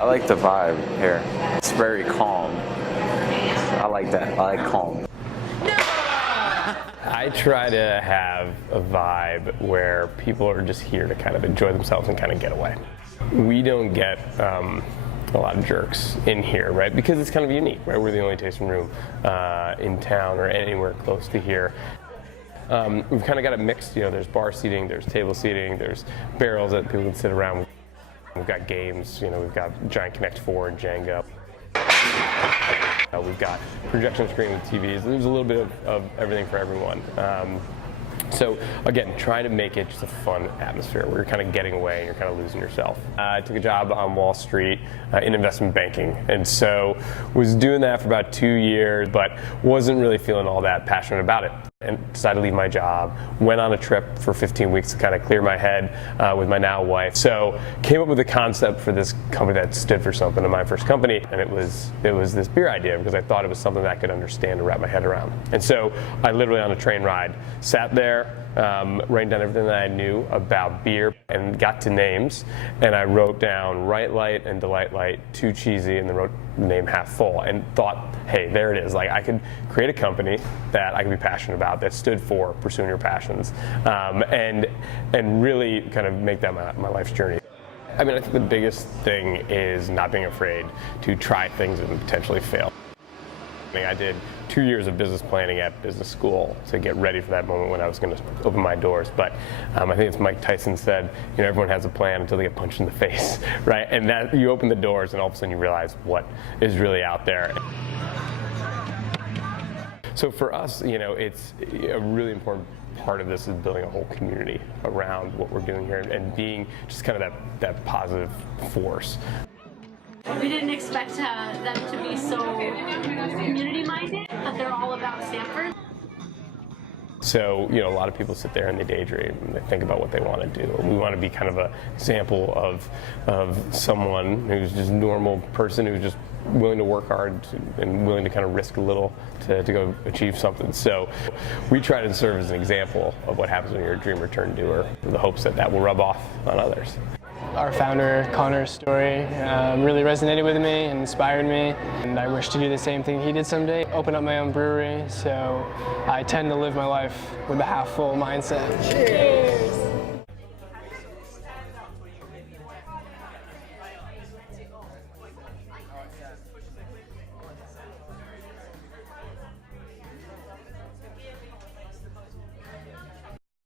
I like the vibe here. It's very calm. I like that. I like calm. I try to have a vibe where people are just here to kind of enjoy themselves and kind of get away. We don't get a lot of jerks in here, right? Because it's kind of unique, right? We're the only tasting room in town or anywhere close to here. We've kind of got it mixed, you know, there's bar seating, there's table seating, there's barrels that people can sit around. We've got games, you know, we've got Giant Connect 4 and Jenga. We've got projection screen with TVs. There's a little bit of everything for everyone. So again, try to make it just a fun atmosphere where you're kind of getting away and you're kind of losing yourself. I took a job on Wall Street in investment banking, and so was doing that for about 2 years, but wasn't really feeling all that passionate about it. And decided to leave my job, went on a trip for 15 weeks to kind of clear my head with my now wife. So came up with a concept for this company that stood for something in my first company, and it was this beer idea because I thought it was something that I could understand and wrap my head around. And so I literally on a train ride sat there, writing down everything that I knew about beer and got to names, and I wrote down Right Light and Delight Light, too cheesy, and then wrote the name Half Full and thought, hey, there it is. Like I could create a company that I could be passionate about that stood for pursuing your passions, and really kind of make that my life's journey. I mean, I think the biggest thing is not being afraid to try things and potentially fail. I mean, I did 2 years of business planning at business school to get ready for that moment when I was going to open my doors. But I think it's Mike Tyson said, you know, everyone has a plan until they get punched in the face, right? And that you open the doors and all of a sudden you realize what is really out there. So for us, you know, it's a really important part of this is building a whole community around what we're doing here and being just kind of that positive force. We didn't expect them to be so community-minded, but they're all about Stamford. So, you know, a lot of people sit there and they daydream and they think about what they want to do. We want to be kind of an example of someone who's just a normal person who's just willing to work hard and willing to kind of risk a little to go achieve something. So we try to serve as an example of what happens when you're a dreamer turned doer, with the hopes that that will rub off on others. Our founder, Conor's story, really resonated with me and inspired me, and I wish to do the same thing he did someday, open up my own brewery, so I tend to live my life with a half-full mindset. Cheers.